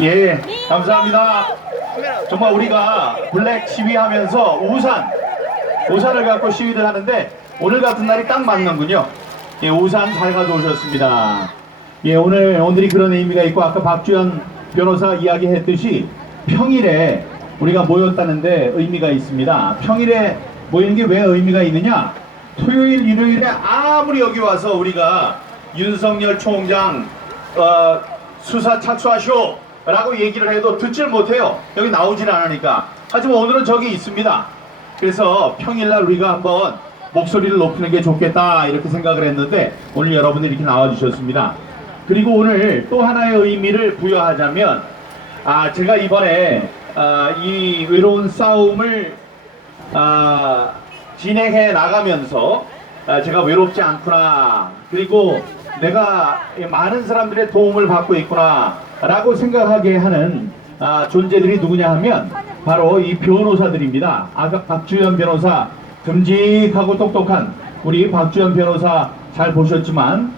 예, 감사합니다. 정말 우리가 블랙 시위하면서 우산을 갖고 시위를 하는데 오늘 같은 날이 딱 맞는군요. 예, 우산 잘 가져오셨습니다. 예, 오늘이 그런 의미가 있고, 아까 박주현 변호사 이야기했듯이 평일에 우리가 모였다는데 의미가 있습니다. 평일에 모이는 게 왜 의미가 있느냐? 토요일, 일요일에 아무리 여기 와서 우리가 윤석열 총장 수사 착수하시오 라고 얘기를 해도 듣질 못해요. 여기 나오질 않으니까. 하지만 오늘은 저기 있습니다. 그래서 평일날 우리가 한번 목소리를 높이는 게 좋겠다 이렇게 생각을 했는데 오늘 여러분들이 이렇게 나와주셨습니다. 그리고 오늘 또 하나의 의미를 부여하자면, 제가 이번에 이 외로운 싸움을 진행해 나가면서 제가 외롭지 않구나, 그리고 내가 많은 사람들의 도움을 받고 있구나 라고 생각하게 하는 존재들이 누구냐 하면 바로 이 변호사들입니다. 아까 박주현 변호사, 듬직하고 똑똑한 우리 박주현 변호사 잘 보셨지만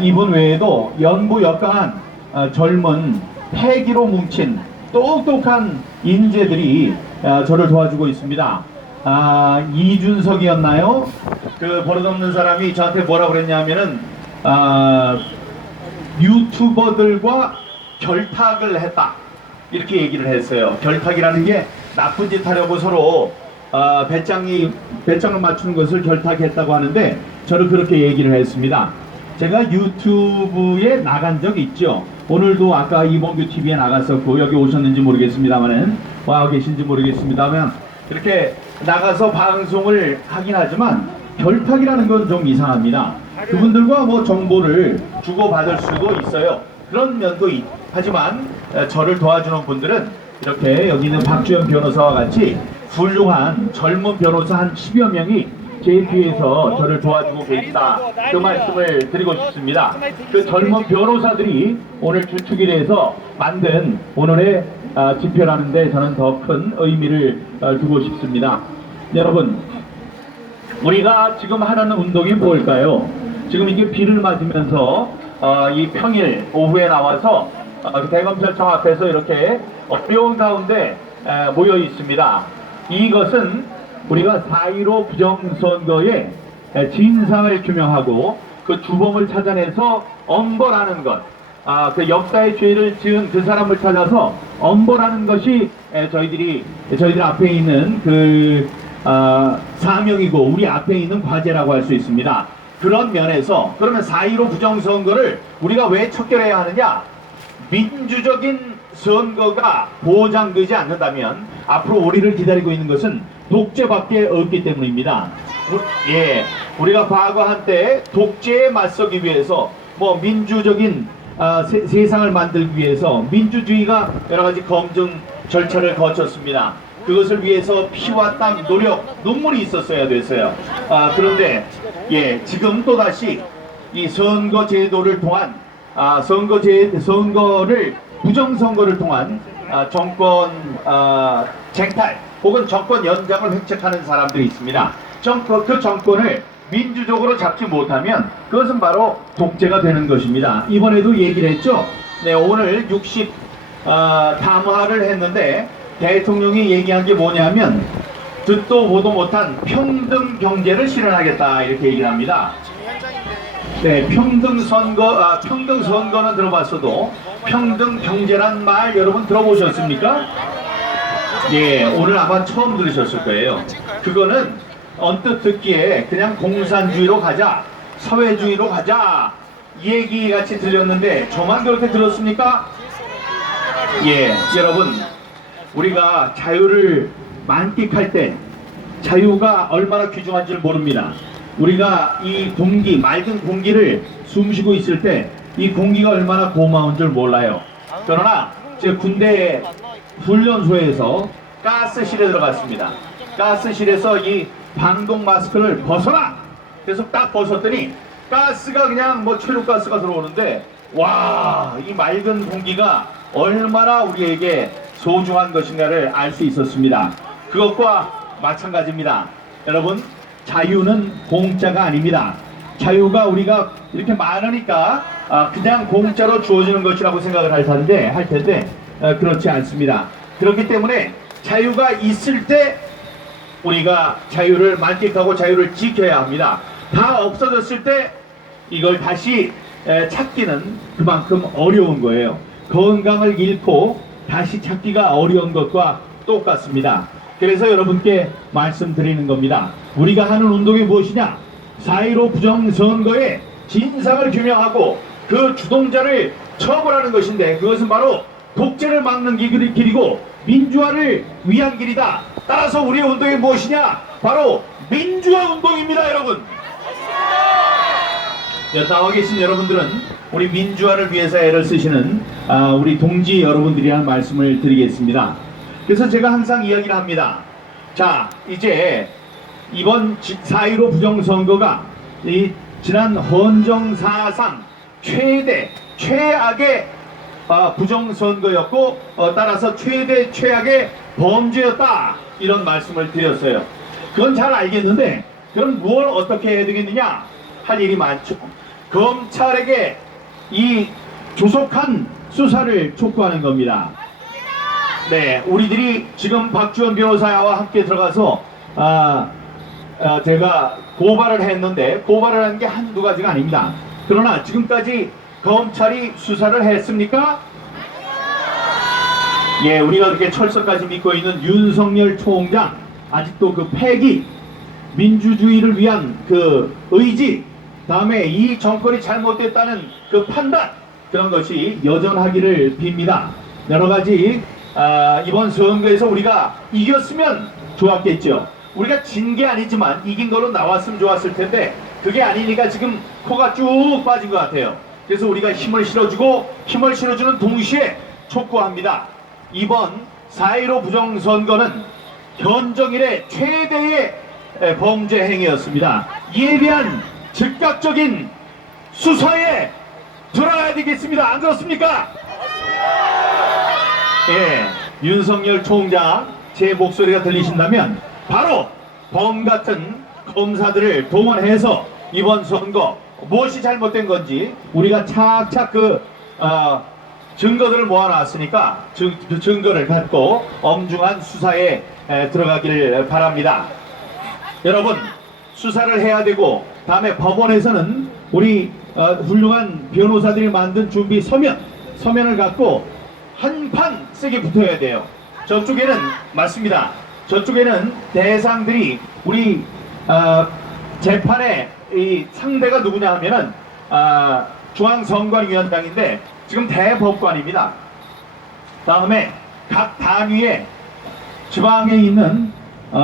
이분 외에도 연부역강한 젊은 패기로 뭉친 똑똑한 인재들이 저를 도와주고 있습니다. 이준석이었나요? 그 버릇없는 사람이 저한테 뭐라 그랬냐면은 유튜버들과 결탁을 했다 이렇게 얘기를 했어요. 결탁이라는 게 나쁜 짓 하려고 서로 배짱을 맞추는 것을 결탁했다고 하는데 저는 그렇게 얘기를 했습니다. 제가 유튜브에 나간 적 있죠. 오늘도 아까 이봉규 TV에 나갔었고, 여기 오셨는지 모르겠습니다만은 와 계신지 모르겠습니다만 이렇게 나가서 방송을 하긴 하지만 결탁이라는 건 좀 이상합니다. 그분들과 뭐 정보를 주고받을 수도 있어요. 그런 면도 하지만 저를 도와주는 분들은 이렇게 여기 있는 박주현 변호사와 같이 훌륭한 젊은 변호사 한 10여 명이 제 뒤에서 저를 도와주고 계시다, 그 말씀을 드리고 싶습니다. 그 젊은 변호사들이 오늘 주축일에서 만든 오늘의 집회라는데 저는 더 큰 의미를 두고 싶습니다. 여러분, 우리가 지금 하는 운동이 뭘까요? 지금 이게 비를 맞으면서 이 평일 오후에 나와서 대검찰청 앞에서 이렇게 어려운 가운데 모여 있습니다. 이것은 우리가 4.15 부정선거의 진상을 규명하고 그 주범을 찾아내서 엄벌하는 것, 그 역사의 죄를 지은 그 사람을 찾아서 엄벌하는 것이 저희들 앞에 있는 그 사명이고 우리 앞에 있는 과제라고 할 수 있습니다. 그런 면에서 그러면 4.15 부정선거를 우리가 왜 척결해야 하느냐? 민주적인 선거가 보장되지 않는다면 앞으로 우리를 기다리고 있는 것은 독재밖에 없기 때문입니다. 우리가 과거 한때 독재에 맞서기 위해서 뭐 민주적인 세상을 만들기 위해서 민주주의가 여러가지 검증 절차를 거쳤습니다. 그것을 위해서 피와 땀, 노력, 눈물이 있었어야 됐어요. 그런데 지금 또다시 이 선거제도를 통한 선거를 부정선거를 통한 정권 쟁탈 혹은 정권 연장을 획책하는 사람들이 있습니다. 그 정권을 민주적으로 잡지 못하면 그것은 바로 독재가 되는 것입니다. 이번에도 얘기를 했죠. 네, 오늘 60 담화를 했는데 대통령이 얘기한 게 뭐냐면 듣도 보도 못한 평등 경제를 실현하겠다 이렇게 얘기를 합니다. 네, 평등 선거는 들어봤어도 평등 경제란 말 여러분 들어보셨습니까? 예, 오늘 아마 처음 들으셨을 거예요. 그거는 언뜻 듣기에 그냥 공산주의로 가자, 사회주의로 가자 이 얘기 같이 들렸는데 저만 그렇게 들었습니까? 예, 여러분, 우리가 자유를 만끽할 때 자유가 얼마나 귀중한지를 모릅니다. 우리가 이 공기, 맑은 공기를 숨쉬고 있을 때 이 공기가 얼마나 고마운 줄 몰라요. 그러나 제 군대 훈련소에서 가스실에 들어갔습니다. 가스실에서 이 방독 마스크를 벗어라! 그래서 딱 벗었더니 가스가 그냥 뭐 최루가스가 들어오는데, 와, 이 맑은 공기가 얼마나 우리에게 소중한 것인가를 알 수 있었습니다. 그것과 마찬가지입니다. 여러분, 자유는 공짜가 아닙니다. 자유가 우리가 이렇게 많으니까 그냥 공짜로 주어지는 것이라고 생각을 할 텐데 그렇지 않습니다. 그렇기 때문에 자유가 있을 때 우리가 자유를 만끽하고 자유를 지켜야 합니다. 다 없어졌을 때 이걸 다시 찾기는 그만큼 어려운 거예요. 건강을 잃고 다시 찾기가 어려운 것과 똑같습니다. 그래서 여러분께 말씀드리는 겁니다. 우리가 하는 운동이 무엇이냐? 4.15 부정선거의 진상을 규명하고 그 주동자를 처벌하는 것인데, 그것은 바로 독재를 막는 길이고 민주화를 위한 길이다. 따라서 우리의 운동이 무엇이냐? 바로 민주화 운동입니다, 여러분. 나와 계신 여러분들은 우리 민주화를 위해서 애를 쓰시는 우리 동지 여러분들이라는 말씀을 드리겠습니다. 그래서 제가 항상 이야기를 합니다. 자, 이제 이번 4.15 부정선거가 이 지난 헌정사상 최악의 부정선거였고 따라서 최악의 범죄였다, 이런 말씀을 드렸어요. 그건 잘 알겠는데 그럼 뭘 어떻게 해야 되겠느냐? 할 일이 많죠. 검찰에게 이 조속한 수사를 촉구하는 겁니다. 네, 우리들이 지금 박지원 변호사와 함께 들어가서 제가 고발을 했는데, 고발을 한 게 한두 가지가 아닙니다. 그러나 지금까지 검찰이 수사를 했습니까? 예, 우리가 그렇게 철석까지 믿고 있는 윤석열 총장, 아직도 그 패기, 민주주의를 위한 그 의지, 다음에 이 정권이 잘못됐다는 그 판단, 그런 것이 여전하기를 빕니다. 여러 가지 이번 선거에서 우리가 이겼으면 좋았겠죠. 우리가 진 게 아니지만 이긴 걸로 나왔으면 좋았을 텐데 그게 아니니까 지금 코가 쭉 빠진 것 같아요. 그래서 우리가 힘을 실어주는 동시에 촉구합니다. 이번 4.15 부정선거는 현정 이래 최대의 범죄 행위였습니다. 이에 대한 즉각적인 수사에 들어가야 되겠습니다. 안 그렇습니까? 예, 윤석열 총장, 제 목소리가 들리신다면 바로 범 같은 검사들을 동원해서 이번 선거 무엇이 잘못된 건지 우리가 착착 증거들을 모아놨으니까 그 증거를 갖고 엄중한 수사에 들어가기를 바랍니다. 여러분, 수사를 해야 되고, 다음에 법원에서는 우리 훌륭한 변호사들이 만든 준비 서면을 갖고 한판 세게 붙어야 돼요. 저쪽에는 맞습니다. 저쪽에는 대상들이 우리 재판의 이 상대가 누구냐 하면은 중앙선관위원장인데 지금 대법관입니다. 다음에 각 단위의 지방에 있는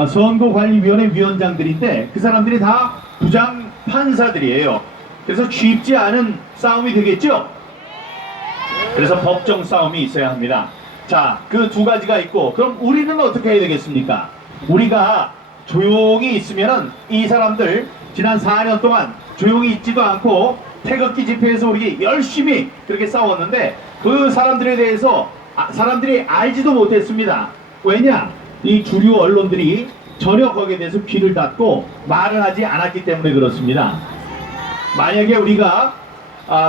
선거관리위원회 위원장들인데 그 사람들이 다 부장 판사들이에요. 그래서 쉽지 않은 싸움이 되겠죠? 그래서 법정 싸움이 있어야 합니다. 자, 그 두 가지가 있고, 그럼 우리는 어떻게 해야 되겠습니까? 우리가 조용히 있으면은 이 사람들 지난 4년 동안 조용히 있지도 않고 태극기 집회에서 우리 열심히 그렇게 싸웠는데 그 사람들에 대해서 사람들이 알지도 못했습니다. 왜냐? 이 주류 언론들이 전혀 거기에 대해서 귀를 닫고 말을 하지 않았기 때문에 그렇습니다. 만약에 우리가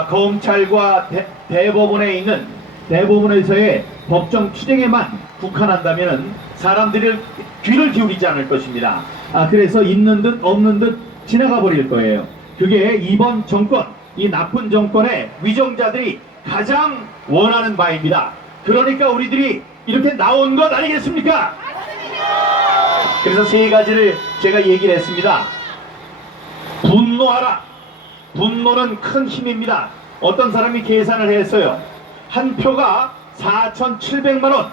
검찰과 대법원에 있는 대법원에서의 법정 투쟁에만 국한한다면 사람들이 귀를 기울이지 않을 것입니다. 그래서 있는 듯 없는 듯 지나가 버릴 거예요. 그게 이번 정권, 이 나쁜 정권의 위정자들이 가장 원하는 바입니다. 그러니까 우리들이 이렇게 나온 것 아니겠습니까? 그래서 세 가지를 제가 얘기를 했습니다. 분노하라. 분노는 큰 힘입니다. 어떤 사람이 계산을 했어요. 한 표가 4,700만 원,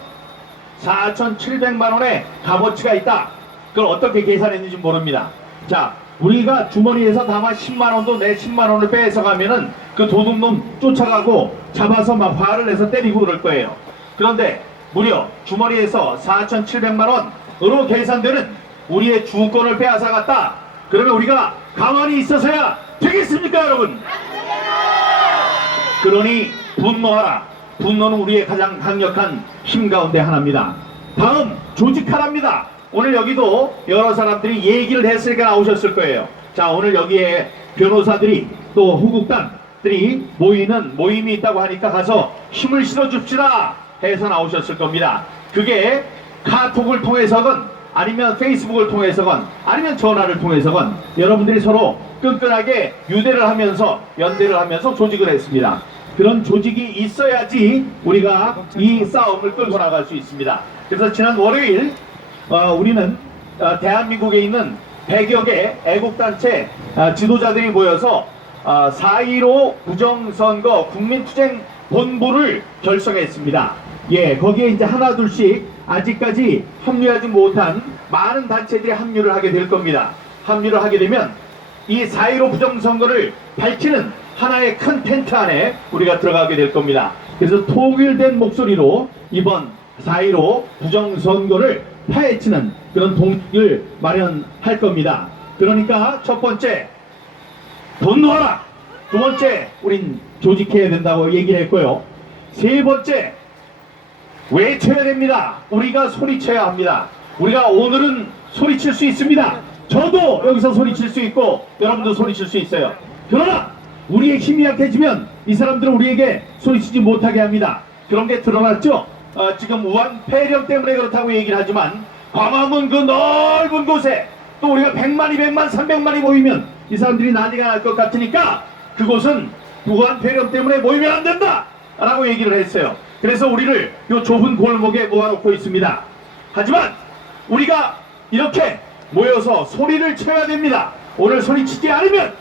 4,700만 원의 값어치가 있다. 그걸 어떻게 계산했는지 모릅니다. 자, 우리가 주머니에서 다만 10만 원도 내 10만 원을 뺏어가면은 그 도둑놈 쫓아가고 잡아서 막 화를 내서 때리고 그럴 거예요. 그런데 무려 주머니에서 4,700만 원으로 계산되는 우리의 주권을 빼앗아갔다. 그러면 우리가 가만히 있어서야 되겠습니까, 여러분? 그러니 분노하라. 분노는 우리의 가장 강력한 힘 가운데 하나입니다. 다음, 조직하랍니다. 오늘 여기도 여러 사람들이 얘기를 했으니까 나오셨을 거예요. 자, 오늘 여기에 변호사들이 또 후국단들이 모이는 모임이 있다고 하니까 가서 힘을 실어줍시다 해서 나오셨을 겁니다. 그게 카톡을 통해서건 아니면 페이스북을 통해서건 아니면 전화를 통해서건 여러분들이 서로 끈끈하게 유대를 하면서 연대를 하면서 조직을 했습니다. 그런 조직이 있어야지 우리가 이 싸움을 끌고 나갈 수 있습니다. 그래서 지난 월요일 우리는 대한민국에 있는 100여 개 애국단체 지도자들이 모여서 4.15 부정선거 국민투쟁 본부를 결성했습니다. 예, 거기에 이제 하나 둘씩 아직까지 합류하지 못한 많은 단체들이 합류를 하게 될 겁니다. 합류를 하게 되면 이 4.15 부정선거를 밝히는 하나의 큰 텐트 안에 우리가 들어가게 될 겁니다. 그래서 통일된 목소리로 이번 4.15 부정선거를 파헤치는 그런 동력을 마련할 겁니다. 그러니까 첫 번째, 돈 놓아라. 두 번째, 우린 조직해야 된다고 얘기를 했고요. 세 번째, 외쳐야 됩니다. 우리가 소리쳐야 합니다. 우리가 오늘은 소리칠 수 있습니다. 저도 여기서 소리칠 수 있고 여러분도 소리칠 수 있어요. 그러나 우리의 힘이 약해지면 이 사람들은 우리에게 소리치지 못하게 합니다. 그런 게 드러났죠. 지금 우한 폐렴 때문에 그렇다고 얘기를 하지만 광화문 그 넓은 곳에 또 우리가 100만, 200만, 300만이 모이면 이 사람들이 난리가 날 것 같으니까 그곳은 우한 폐렴 때문에 모이면 안 된다 라고 얘기를 했어요. 그래서 우리를 이 좁은 골목에 모아놓고 있습니다. 하지만 우리가 이렇게 모여서 소리를 쳐야 됩니다. 오늘 소리치지 않으면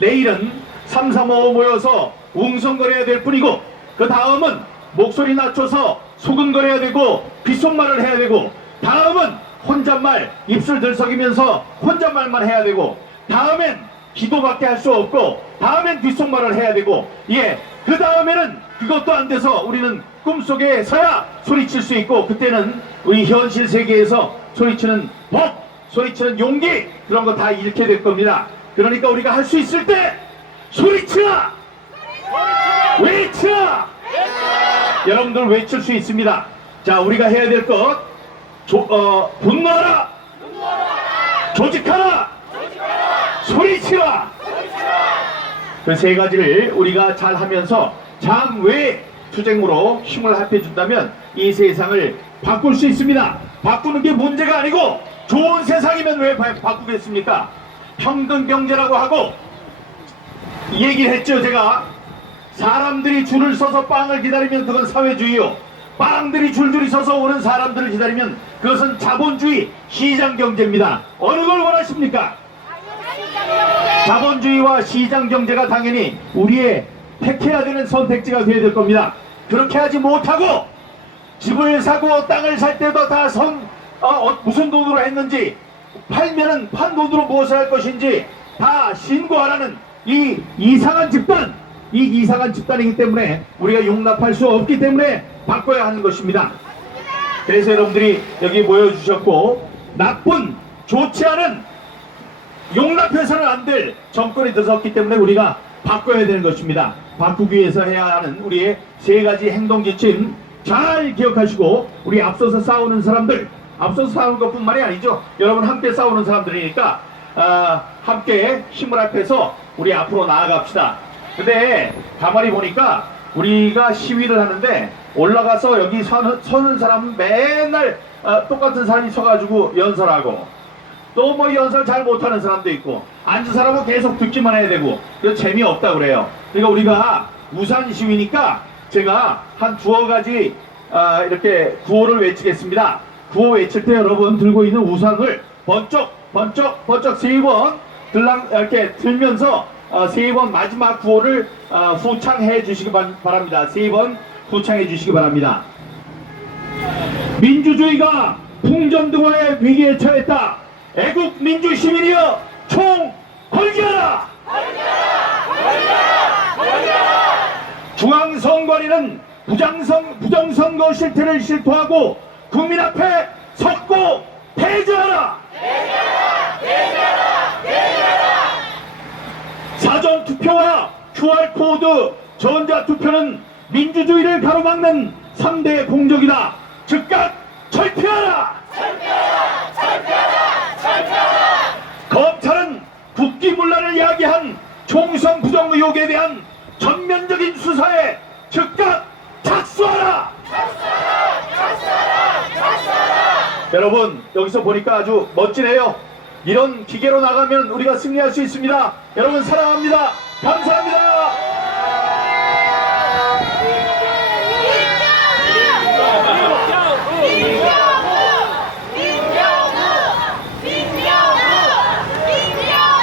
내일은 3, 3, 5 모여서 웅성거려야 될 뿐이고 그 다음은 목소리 낮춰서 소근거려야 되고 귓속말을 해야 되고 다음은 혼잣말 입술 들썩이면서 혼잣말만 해야 되고 다음엔 기도밖에 할 수 없고 다음엔 귓속말을 해야 되고 그 다음에는 그것도 안 돼서 우리는 꿈속에서야 소리칠 수 있고 그때는 우리 현실 세계에서 소리치는 법, 소리치는 용기 그런 거 다 잃게 될 겁니다. 그러니까 우리가 할 수 있을 때 소리치라! 외치라! 여러분들 외칠 수 있습니다. 자, 우리가 해야 될 것 분노하라! 조직하라! 소리치라! 그 세 가지를 우리가 잘 하면서 장외 투쟁으로 힘을 합해준다면 이 세상을 바꿀 수 있습니다. 바꾸는 게 문제가 아니고 좋은 세상이면 왜 바꾸겠습니까? 평등 경제라고 하고 얘기를 했죠. 제가 사람들이 줄을 서서 빵을 기다리면 그건 사회주의요. 빵들이 줄줄이 서서 오는 사람들을 기다리면 그것은 자본주의 시장 경제입니다. 어느 걸 원하십니까? 자본주의와 시장 경제가 당연히 우리의 택해야 되는 선택지가 되어야 될 겁니다. 그렇게 하지 못하고 집을 사고 땅을 살 때도 다 무슨 돈으로 했는지 팔면은 판 돈으로 무엇을 할 것인지 다 신고하라는 이 이상한 집단이기 때문에 우리가 용납할 수 없기 때문에 바꿔야 하는 것입니다. 그래서 여러분들이 여기 모여주셨고 나쁜 좋지 않은 용납해서는 안 될 정권이 들어섰기 때문에 우리가 바꿔야 되는 것입니다. 바꾸기 위해서 해야 하는 우리의 세 가지 행동 지침 잘 기억하시고 우리 앞서서 싸우는 사람들 앞서서 싸우는 것뿐만이 아니죠. 여러분 함께 싸우는 사람들이니까 함께 힘을 합해서 우리 앞으로 나아갑시다. 근데 가만히 보니까 우리가 시위를 하는데 올라가서 여기 서는 사람은 맨날 똑같은 사람이 서가지고 연설하고 또 뭐 연설 잘 못하는 사람도 있고 앉은 사람은 계속 듣기만 해야 되고 그래서 재미없다 그래요. 그러니까 우리가 우산 시위니까 제가 한 두어 가지 이렇게 구호를 외치겠습니다. 구호 외칠 때 여러분 들고 있는 우산을 번쩍 세 번 이렇게 들면서 세 번 마지막 구호를 후창해 주시기 바랍니다. 세 번 후창해 주시기 바랍니다. 민주주의가 풍전등화의 위기에 처했다. 애국 민주 시민이여 총 걸기하라! 중앙선관위는 부정선거 실태를 실토하고 국민 앞에 섰고 폐지하라! 사전투표와 QR코드 전자투표는 민주주의를 가로막는 3대 공적이다. 즉각 철폐하라! 검찰은 국기 국기문란을 야기한 총선 부정 의혹에 대한 전면적인 수사에 즉각 착수하라! 여러분, 여기서 보니까 아주 멋지네요. 이런 기계로 나가면 우리가 승리할 수 있습니다. 여러분 사랑합니다. 감사합니다.